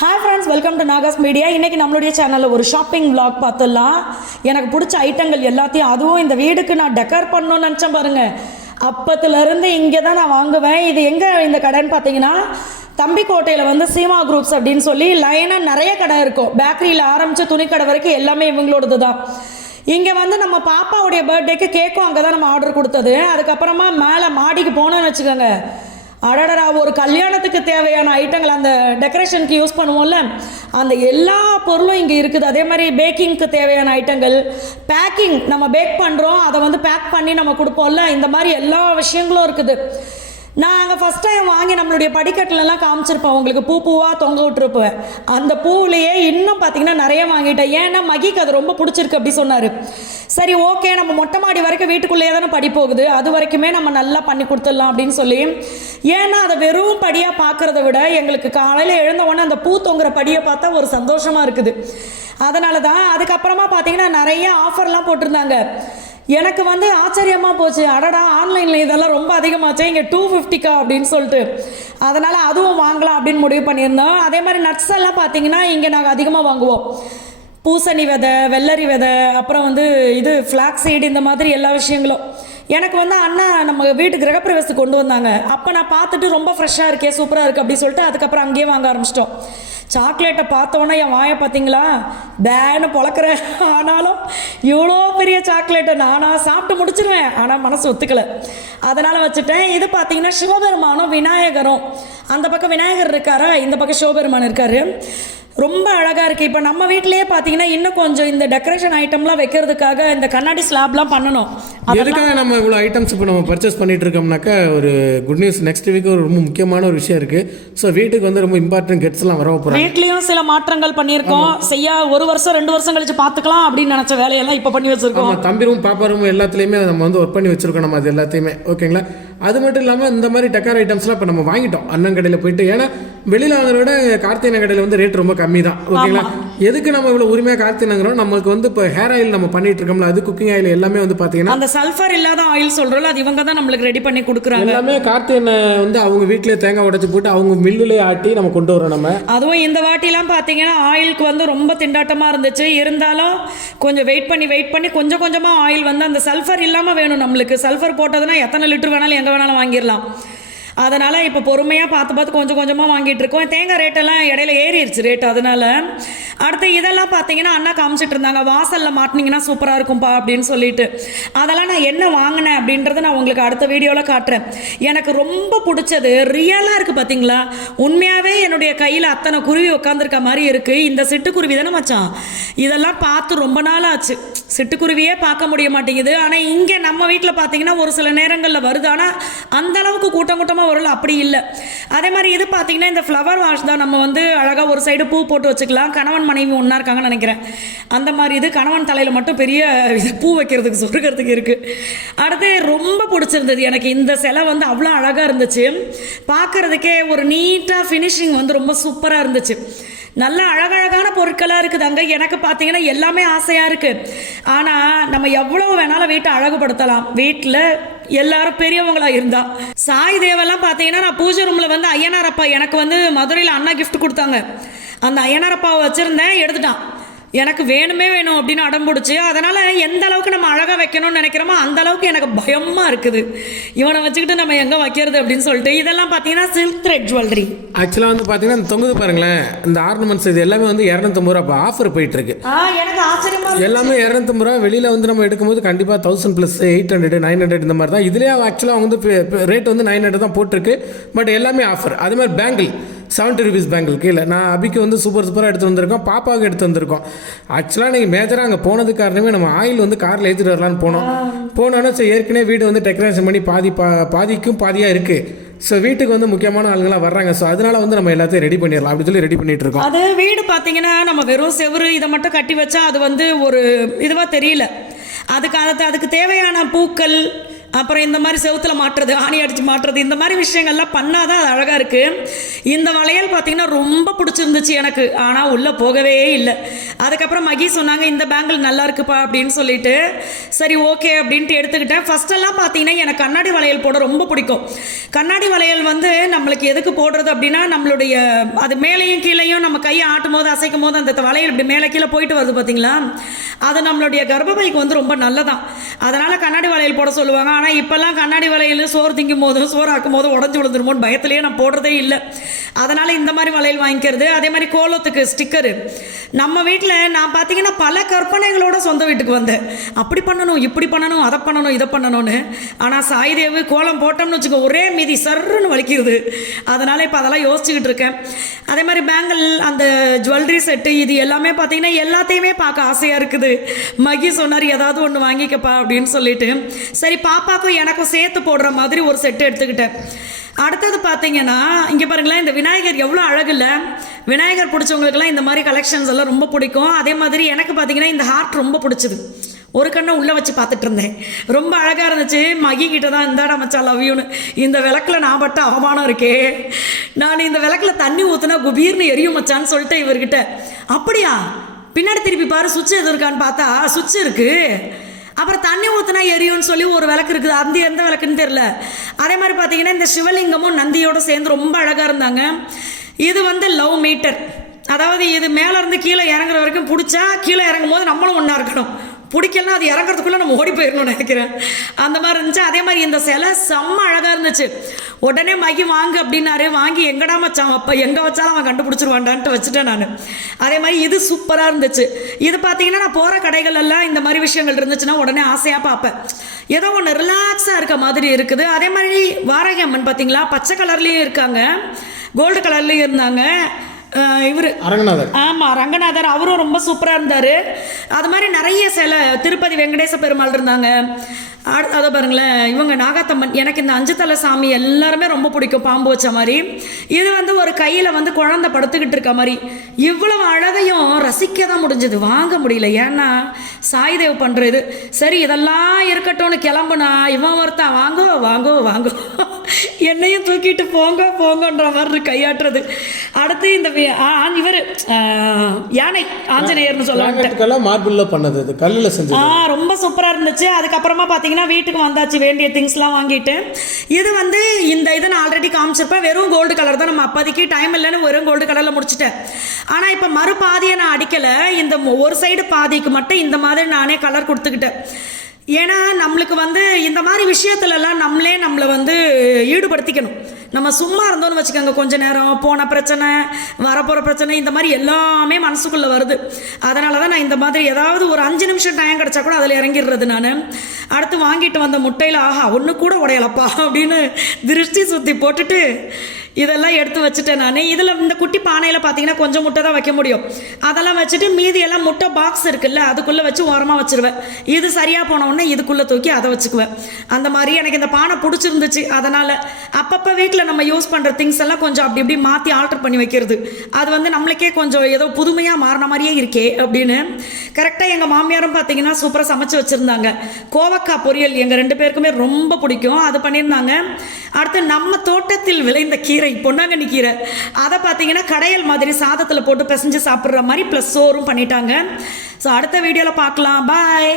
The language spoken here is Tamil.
Hi friends, welcome to Nahash media. இன்றைக்கி நம்மளுடைய சேனலில் ஒரு ஷாப்பிங் vlog பார்த்துடலாம். எனக்கு பிடிச்ச ஐட்டங்கள் எல்லாத்தையும், அதுவும் இந்த வீடுக்கு நான் டெக்கர் பண்ணணும்னு நினச்சேன் பாருங்கள். அப்பத்துலேருந்து இங்கே தான் நான் வாங்குவேன். இது எங்கே இந்த கடைன்னு பார்த்தீங்கன்னா, தம்பிக்கோட்டையில் வந்து சீமா குரூப்ஸ் அப்படின்னு சொல்லி லைனாக நிறைய கடை இருக்கும். பேக்கரியில் ஆரம்பித்து துணிக்கடை வரைக்கும் எல்லாமே இவங்களோடது தான். இங்கே வந்து நம்ம பாப்பாவுடைய பர்த்டேக்கு கேக்கும் அங்கே தான் நம்ம ஆர்டர் கொடுத்தது. அதுக்கப்புறமா மேலே மாடிக்கு போனோன்னு வச்சுக்கோங்க, அடடரா ஒரு கல்யாணத்துக்கு தேவையான ஐட்டங்கள், அந்த டெக்கரேஷனுக்கு யூஸ் பண்ணுவோம்ல, அந்த எல்லா பொருளும் இங்கே இருக்குது. அதே மாதிரி பேக்கிங்க்கு தேவையான ஐட்டங்கள், பேக்கிங் நம்ம பேக் பண்ணுறோம், அதை வந்து பேக் பண்ணி நம்ம கொடுப்போம்ல, இந்த மாதிரி எல்லா விஷயங்களும் இருக்குது. நான் அங்கே ஃபஸ்ட் டைம் வாங்கி நம்மளுடைய படிக்கட்டுலலாம் காமிச்சிருப்பேன் உங்களுக்கு, பூவாக தொங்க விட்டுருப்பேன். அந்த பூவிலையே இன்னும் பார்த்தீங்கன்னா நிறைய வாங்கிட்டேன். ஏன்னா மகிக்கு அது ரொம்ப பிடிச்சிருக்கு அப்படி சொன்னார். சரி ஓகே, நம்ம மொட்டை மாடி வரைக்கும் வீட்டுக்குள்ளேயே தானே படி போகுது, அது வரைக்குமே நம்ம நல்லா பண்ணி கொடுத்துடலாம் அப்படின்னு சொல்லி. ஏன்னா அதை வெறும் படியாக பார்க்குறத விட எங்களுக்கு காலையில் எழுந்த உடனே அந்த பூ தொங்குற படியை பார்த்தா ஒரு சந்தோஷமாக இருக்குது. அதனால தான் அதுக்கப்புறமா பார்த்தீங்கன்னா நிறைய ஆஃபர்லாம் போட்டிருந்தாங்க. எனக்கு வந்து ஆச்சரியமாக போச்சு, அடடா ஆன்லைனில் இதெல்லாம் ரொம்ப அதிகமாச்சு, இங்கே 250 அப்படின்னு சொல்லிட்டு. அதனால் அதுவும் வாங்கலாம் அப்படின்னு முடிவு பண்ணியிருந்தோம். அதே மாதிரி நட்ஸ் எல்லாம் பார்த்தீங்கன்னா இங்கே நாங்கள் அதிகமாக வாங்குவோம். பூசணி விதை, வெள்ளரி விதை, அப்புறம் வந்து இது ஃப்ளாக்ஸ் சீடு, இந்த மாதிரி எல்லா விஷயங்களும். எனக்கு வந்து அண்ணா நம்ம வீட்டு கிரகப்பிரவேசத்துக்கு கொண்டு வந்தாங்க. அப்போ நான் பார்த்துட்டு ரொம்ப ஃப்ரெஷ்ஷாக இருக்கே, சூப்பராக இருக்குது அப்படி சொல்லிட்டு அதுக்கப்புறம் அங்கேயே வாங்க ஆரம்பிச்சிட்டோம். சாக்லேட்டை பார்த்தோன்னே என் வாயை பார்த்தீங்களா, பேன்னு பொழக்கிறேன். ஆனாலும் இவ்வளோ பெரிய சாக்லேட்டை நானாக சாப்பிட்டு முடிச்சிருவேன், ஆனால் மனசு ஒத்துக்கலை, அதனால் வச்சுட்டேன். இது பார்த்தீங்கன்னா சிவபெருமானும் விநாயகரும், அந்த பக்கம் விநாயகர் இருக்காரா, இந்த பக்கம் சிவபெருமான் இருக்கார். ரொம்ப அழகாக இருக்குது. இப்போ நம்ம வீட்டிலேயே பார்த்தீங்கன்னா இன்னும் கொஞ்சம் இந்த டெக்கரேஷன் ஐட்டம்லாம் வைக்கிறதுக்காக இந்த கண்ணாடி ஸ்லாப்லாம் பண்ணணும். அதுக்காக நம்ம இவ்வளோ ஐட்டம்ஸ் இப்போ நம்ம பர்ச்சேஸ் பண்ணிட்டு இருக்கோம்னாக்கா ஒரு குட் நியூஸ், நெக்ஸ்ட் வீக் ஒரு ரொம்ப முக்கியமான ஒரு விஷயம் இருக்குது. ஸோ வீட்டுக்கு வந்து ரொம்ப இம்பார்ட்டன்ட் கெட்ஸ்லாம் வர போகிறோம். வீட்லேயும் சில மாற்றங்கள் பண்ணியிருக்கோம். செய்ய 1 வருஷம் 2 வருஷம் கழிச்சு பார்த்துக்கலாம் அப்படின்னு நினச்ச வேலையெல்லாம் இப்போ பண்ணி வச்சுருக்கோம். தம்பி ரூம், பாப்பா ரூம் எல்லாத்துலேயுமே நம்ம வந்து ஒர்க் பண்ணி வச்சுருக்கோம் நம்ம அது எல்லாத்தையுமே. ஓகேங்களா? அது மட்டும் இல்லாமல் இந்த மாதிரி டெக்கர் ஐட்டம்ஸ்லாம் இப்போ நம்ம வாங்கிட்டோம் அண்ணன் கடையில் போயிட்டு. ஏன்னா வெளியில் வாங்குறத விட கார்த்திகை கடையில் வந்து ரேட் ரொம்ப கம்மி தான். ஓகேங்களா? எதுக்கு நம்ம இவ்வளோ உரிமையாக கார்த்திகை நமக்கு வந்து இப்போ ஹேர் ஆயில் நம்ம பண்ணிட்டு இருக்கோம்ல, அது குக்கிங் ஆயில் எல்லாமே வந்து பார்த்தீங்கன்னா அந்த சல்ஃபர் இல்லாத ஆயில் சொல்கிறோம்ல, அது இவங்க தான் நம்மளுக்கு ரெடி பண்ணி கொடுக்குறாங்க. எல்லாமே கார்த்திகை வந்து அவங்க வீட்டிலே தேங்காய் உடைச்சு போட்டு அவங்க மில்லுலேயே ஆட்டி நம்ம கொண்டு வரோம் நம்ம. அதுவும் இந்த வாட்டிலாம் பார்த்தீங்கன்னா ஆயிலுக்கு வந்து ரொம்ப திண்டாட்டமாக இருந்துச்சு. இருந்தாலும் கொஞ்சம் வெயிட் பண்ணி கொஞ்சம் கொஞ்சமாக ஆயில் வந்து அந்த சல்ஃபர் இல்லாமல் வேணும் நம்மளுக்கு. சல்ஃபர் போட்டதுன்னா எத்தனை லிட்டர் வேணாலும் எங்கே வேணாலும் வாங்கிடலாம். அதனால் இப்போ பொறுமையாக பார்த்து கொஞ்சம் கொஞ்சமாக வாங்கிட்டு இருக்கோம். தேங்காய் ரேட்டெல்லாம் இடையில ஏறிடுச்சு ரேட். அதனால் அடுத்து இதெல்லாம் பார்த்தீங்கன்னா அண்ணா காமிச்சிட்டு இருந்தாங்க, வாசலில் மாட்டினீங்கன்னா சூப்பராக இருக்கும்பா அப்படின்னு சொல்லிட்டு. அதெல்லாம் நான் என்ன வாங்கினேன் அப்படின்றத நான் உங்களுக்கு அடுத்த வீடியோவில் காட்டுறேன். எனக்கு ரொம்ப பிடிச்சது ரியலாக இருக்குது பார்த்தீங்களா, உண்மையாகவே என்னுடைய கையில் அத்தனை குருவி உட்காந்துருக்க மாதிரி இருக்குது. இந்த சிட்டுக்குருவி தானே மச்சான், இதெல்லாம் பார்த்து ரொம்ப நாள் ஆச்சு. சிட்டுக்குருவியே பார்க்க முடிய மாட்டேங்குது. ஆனால் இங்கே நம்ம வீட்டில் பார்த்தீங்கன்னா ஒரு சில நேரங்களில் வருது, ஆனால் அந்தளவுக்கு கூட்டமாக வரல, அப்படி இல்லை. அதே மாதிரி இது பார்த்தீங்கன்னா இந்த ஃப்ளவர் வாஷ் தான். நம்ம வந்து அழகாக ஒரு சைடு பூ போட்டு வச்சுக்கலாம். கணவன் மனைவி ஒன்றா இருக்காங்கன்னு நினைக்கிறேன். அந்த மாதிரி இது கணவன் தலையில் மட்டும் பெரிய பூ வைக்கிறதுக்கு சொருக்கிறதுக்கு இருக்குது. அடுத்து ரொம்ப பிடிச்சிருந்தது எனக்கு இந்த சிலை வந்து அவ்வளோ அழகாக இருந்துச்சு. பார்க்குறதுக்கே ஒரு நீட்டாக ஃபினிஷிங் வந்து ரொம்ப சூப்பராக இருந்துச்சு. நல்ல அழகழகான பொருட்களாக இருக்குது அங்கே. எனக்கு பார்த்தீங்கன்னா எல்லாமே ஆசையாக இருக்குது. ஆனால் நம்ம எவ்வளோ வேணாலும் வீட்டை அழகுபடுத்தலாம். வீட்டில் எல்லாரும் பெரியவங்களாக இருந்தா. சாய் தேவெல்லாம் பார்த்தீங்கன்னா நான் பூஜை ரூமில் வந்து ஐயனார் அப்பா எனக்கு வந்து மதுரையில் அண்ணா கிஃப்ட் கொடுத்தாங்க. அந்த ஐயனார் அப்பாவை வச்சுருந்தேன், எடுத்துட்டான். எனக்கு வேணும் அப்படின்னு அடம் பிடிச்சி. அதனால் எந்த அளவுக்கு நம்ம அழகாக வைக்கணும்னு நினைக்கிறோமோ அந்த அளவுக்கு எனக்கு பயமாக இருக்குது, இவனை வச்சுக்கிட்டு நம்ம எங்கே வைக்கிறது அப்படின்னு சொல்லிட்டு. இதெல்லாம் பார்த்தீங்கன்னா சில்க் த்ரெட் ஜுவல்லரி. ஆக்சுவலாக வந்து பார்த்தீங்கன்னா தொங்குது பாருங்களேன், இந்த ஆர்னமெண்ட்ஸ் இது எல்லாமே வந்து 250 ரூபா ஆஃபர் போயிட்டு இருக்கு. எனக்கு ஆச்சரியமாக எல்லாமே 250 ரூபா. வெளியில் வந்து நம்ம எடுக்கும்போது கண்டிப்பாக 1000 + 800 900 இந்த மாதிரி தான். இதுலேயே ஆக்சுவலாக அவங்க வந்து ரேட் வந்து 900 தான் போட்டிருக்கு. பட் எல்லாமே ஆஃபர். அதே மாதிரி பேங்கிள் 70 rupees பேங்கிள் கீழே. நான் அபிக்கு வந்து சூப்பராக எடுத்து வந்திருக்கோம், பாப்பாவுக்கு எடுத்து வந்திருக்கோம். ஆக்சுவலாக நீங்கள் மேஜராக அங்கே போனது காரணமே நம்ம ஆயில் வந்து காரில் ஏற்றிட்டு வரலான்னு போனோன்னா சரி, ஏற்கனவே வீடு வந்து டெக்கரேஷன் பண்ணி பாதிக்கும் பாதியாக இருக்குது. ஸோ வீட்டுக்கு வந்து முக்கியமான ஆளுங்களாம் வர்றாங்க. ஸோ அதனால வந்து நம்ம எல்லாத்தையும் ரெடி பண்ணிடலாம் அப்படி சொல்லி ரெடி பண்ணிட்டு இருக்கோம். அது வீடு பார்த்தீங்கன்னா நம்ம வெறும் செவரு இதை மட்டும் கட்டி வச்சா அது வந்து ஒரு இதுவாக தெரியல. அதுக்கு தேவையான பூக்கள், அப்புறம் இந்த மாதிரி செவுத்துல மாட்டுறது, ஆணி அடித்து மாட்டுறது, இந்த மாதிரி விஷயங்கள்லாம் பண்ணாதான் அது அழகாக இருக்குது. இந்த வளையல் பார்த்திங்கன்னா ரொம்ப பிடிச்சிருந்துச்சு எனக்கு, ஆனால் உள்ளே போகவே இல்லை. அதுக்கப்புறம் மகி சொன்னாங்க இந்த பேங்கிள் நல்லா இருக்குப்பா அப்படின்னு சொல்லிட்டு, சரி ஓகே அப்படின்ட்டு எடுத்துக்கிட்டேன். ஃபஸ்ட்டெல்லாம் பார்த்தீங்கன்னா எனக்கு கண்ணாடி வளையல் போட ரொம்ப பிடிக்கும். கண்ணாடி வளையல் வந்து நம்மளுக்கு எதுக்கு போடுறது அப்படின்னா, நம்மளுடைய அது மேலேயும் கீழேயும் நம்ம கையை ஆட்டும் போது அசைக்கும் போது அந்த வளையல் இப்படி மேலே கீழே போயிட்டு வருது பார்த்தீங்களா, அது நம்மளுடைய கர்ப்பப்பைக்கு வந்து ரொம்ப நல்லதான். அதனால் கண்ணாடி வளையல் போட சொல்லுவாங்க. ஆனால் இப்போல்லாம் கண்ணாடி வளையல் சோறு திங்கும் போதும் சோறு ஆக்கும் போது உடஞ்சி விழுந்துருமோன்னு பயத்திலேயே நான் போடுறதே இல்லை. அதனால் இந்த மாதிரி வளையல் வாங்கிக்கிறது. அதே மாதிரி கோலத்துக்கு ஸ்டிக்கரு, நம்ம வீட்டில் நான் பார்த்தீங்கன்னா பல கற்பனைகளோட சொந்த வீட்டுக்கு வந்தேன். அப்படி பண்ணணும், இப்படி பண்ணணும், அதை பண்ணணும், இதை பண்ணணும்னு. ஆனால் சாய்தேவு கோலம் போட்டோம்னு வச்சுக்கோ ஒரே மீதி சர்ன்னு வலிக்கிறது. அதனால் இப்போ அதெல்லாம் யோசிச்சுக்கிட்டு இருக்கேன். அதே மாதிரி பேங்கிள், அந்த ஜுவல்லரி செட்டு, இது எல்லாமே பார்த்தீங்கன்னா எல்லாத்தையுமே பார்க்க ஆசையாக இருக்குது. மகி சொன்னார் ஏதாவது ஒன்று வாங்கிக்கப்பா அப்படின்னு சொல்லிட்டு, சரி பாப்பாக்கும் எனக்கும் சேர்த்து போடுற மாதிரி ஒரு செட்டு எடுத்துக்கிட்டேன். அடுத்தது பார்த்தீங்கன்னா இங்கே பாருங்களேன், இந்த விநாயகர் எவ்வளோ அழகு இல்லை. விநாயகர் பிடிச்சவங்களுக்குலாம் இந்த மாதிரி கலெக்ஷன்ஸ் எல்லாம் ரொம்ப பிடிக்கும். அதே மாதிரி எனக்கு பார்த்தீங்கன்னா இந்த ஹார்ட் ரொம்ப பிடிச்சிது. ஒரு கண்ணை உள்ளே வச்சு பார்த்துட்டு இருந்தேன், ரொம்ப அழகாக இருந்துச்சு. மகி கிட்ட தான் இந்தாடா மச்சா லவ் யூன்னு. இந்த விளக்கில் நான் பட்ட அவமானம் இருக்கே, நான் இந்த விளக்கில் தண்ணி ஊற்றுனா குபீர்னு எரியும் மச்சான்னு சொல்லிட்டு இவர்கிட்ட. அப்படியா, பின்னாடி திருப்பி பாரு சுவிட்ச் எது இருக்கான்னு பார்த்தா சுவிட்ச் இருக்குது. அப்புறம் தண்ணி ஊற்றினா எரியும்னு சொல்லி ஒரு விளக்கு இருக்குது, அந்த எந்த விளக்குன்னு தெரில. அதே மாதிரி பார்த்தீங்கன்னா இந்த சிவலிங்கமும் நந்தியோடு சேர்ந்து ரொம்ப அழகாக இருந்தாங்க. இது வந்து லவ் மீட்டர், அதாவது இது மேலேருந்து கீழே இறங்குற வரைக்கும் பிடிச்சா கீழே இறங்கும் போது நம்மளும் ஒன்றா இருக்கணும், பிடிக்கலாம் அது இறங்குறதுக்குள்ளே நம்ம ஓடி போயிடணும்னு நினைக்கிறேன். அந்த மாதிரி இருந்துச்சு. அதே மாதிரி இந்த சிலை செம்ம அழகாக இருந்துச்சு. உடனே மகி வாங்கு அப்படின்னாரு. வாங்கி எங்கடா மச்சான் அப்போ எங்கே வச்சாலும் அவன் கண்டுபிடிச்சிருவான்டான்ட்டு வச்சுட்டேன் நான். அதே மாதிரி இது சூப்பராக இருந்துச்சு. இது பார்த்தீங்கன்னா நான் போகிற கடைகள் எல்லாம் இந்த மாதிரி விஷயங்கள் இருந்துச்சுன்னா உடனே ஆசையாக பார்ப்பேன். ஏதோ ஒன்று ரிலாக்ஸாக இருக்க மாதிரி இருக்குது. அதே மாதிரி வாராகி அம்மன் பார்த்தீங்களா, பச்சை கலர்லேயும் இருக்காங்க, கோல்டு கலர்லேயும் இருந்தாங்க. இவர் அரங்கநாதர், ஆமாம் ரங்கநாதர், அவரும் ரொம்ப சூப்பராக இருந்தார். அது மாதிரி நிறைய சில திருப்பதி வெங்கடேச பெருமாள் இருந்தாங்க. அதை பாருங்களேன், இவங்க நாகாத்தம்மன், எனக்கு இந்த 5 தலை சாமி எல்லாருமே ரொம்ப பிடிக்கும், பாம்பு வச்ச மாதிரி. இது வந்து ஒரு கையில் வந்து குழந்தை படுத்துக்கிட்டு இருக்க மாதிரி. இவ்வளவு அழகையும் ரசிக்க தான் முடிஞ்சது, வாங்க முடியல. ஏன்னா சாய்தேவ் பண்ணுறது சரி இதெல்லாம் இருக்கட்டும்னு கிளம்புனா இவன் ஒருத்தான் வாங்கோ வாங்கோ வாங்கோ என்னையும் தூக்கிட்டு போங்க போங்கன்ற மாதிரி கையாட்டுறது. அடுத்து இந்த இவர் யானை ஆஞ்சநேயர்னு சொல்லுவாங்க, மார்பிளில் பண்ணது, கல்லில் செஞ்சு ரொம்ப சூப்பராக இருந்துச்சு. அதுக்கப்புறமா பார்த்தீங்கன்னா வீட்டுக்கு வந்தாச்சு, வேண்டிய திங்ஸ்லாம் வாங்கிட்டு. இது வந்து இந்த இதை நான் ஆல்ரெடி காமிச்சிருப்பேன், வெறும் கோல்டு கலர் தான். நம்ம அப்போதைக்கு டைம் இல்லைன்னு வெறும் கோல்டு கலரில் முடிச்சிட்டேன். ஆனால் இப்போ மறுபாதியை நான் அடிக்கலை, இந்த ஒரு சைடு பாதிக்கு மட்டும் இந்த மாதிரி நானே கலர் கொடுத்துக்கிட்டேன். ஏன்னா நம்மளுக்கு வந்து இந்த மாதிரி விஷயத்துலலாம் நம்மளை வந்து ஈடுபடுத்திக்கணும். நம்ம சும்மா இருந்தோன்னு வச்சுக்கோங்க, கொஞ்ச நேரம் போன பிரச்சனை வரப்போகிற பிரச்சனை இந்த மாதிரி எல்லாமே மனசுக்குள்ளே வருது. அதனால தான் நான் இந்த மாதிரி ஏதாவது ஒரு 5 நிமிஷம் டைம் கிடச்சா கூட அதில் இறங்கிடுறது நான். அடுத்து வாங்கிட்டு வந்த முட்டையில் ஆஹா ஒன்று கூட உடையலப்பா அப்படின்னு திருஷ்டி சுற்றி போட்டுட்டு இதெல்லாம் எடுத்து வச்சுட்டேன் நான். இதில் இந்த குட்டி பானையில் பார்த்தீங்கன்னா கொஞ்சம் முட்டை தான் வைக்க முடியும். அதெல்லாம் வச்சுட்டு மீதியெல்லாம் முட்டை பாக்ஸ் இருக்குல்ல அதுக்குள்ளே வச்சு ஓரமாக வச்சுருவேன். இது சரியாக போன உடனே இதுக்குள்ளே தூக்கி அதை வச்சுக்குவேன். அந்த மாதிரி எனக்கு இந்த பானை பிடிச்சிருந்துச்சு. அதனால் அப்பப்போ வீட்டில் நம்ம யூஸ் பண்ணுற திங்ஸ் எல்லாம் கொஞ்சம் அப்படி இப்படி மாற்றி ஆல்டர் பண்ணி வைக்கிறது, அது வந்து நம்மளுக்கே கொஞ்சம் ஏதோ புதுமையாக மாறின மாதிரியே இருக்கே அப்படின்னு. கரெக்டாக எங்கள் மாமியாரும் பார்த்தீங்கன்னா சூப்பராக சமைச்சு வச்சுருந்தாங்க. கோவக்காய் பொரியல் எங்கள் 2 பேருக்குமே ரொம்ப பிடிக்கும், அது பண்ணியிருந்தாங்க. அடுத்து நம்ம தோட்டத்தில் விளைந்த கீரை, பொன்னாங்கண்ணி கீரை, அதை பார்த்தீங்கன்னா கடையல் மாதிரி சாதத்தில் போட்டு பிசைஞ்சு சாப்பிட்ற மாதிரி ப்ளஸ் சோறும் பண்ணிட்டாங்க. ஸோ அடுத்த வீடியோவில் பார்க்கலாம், பாய்.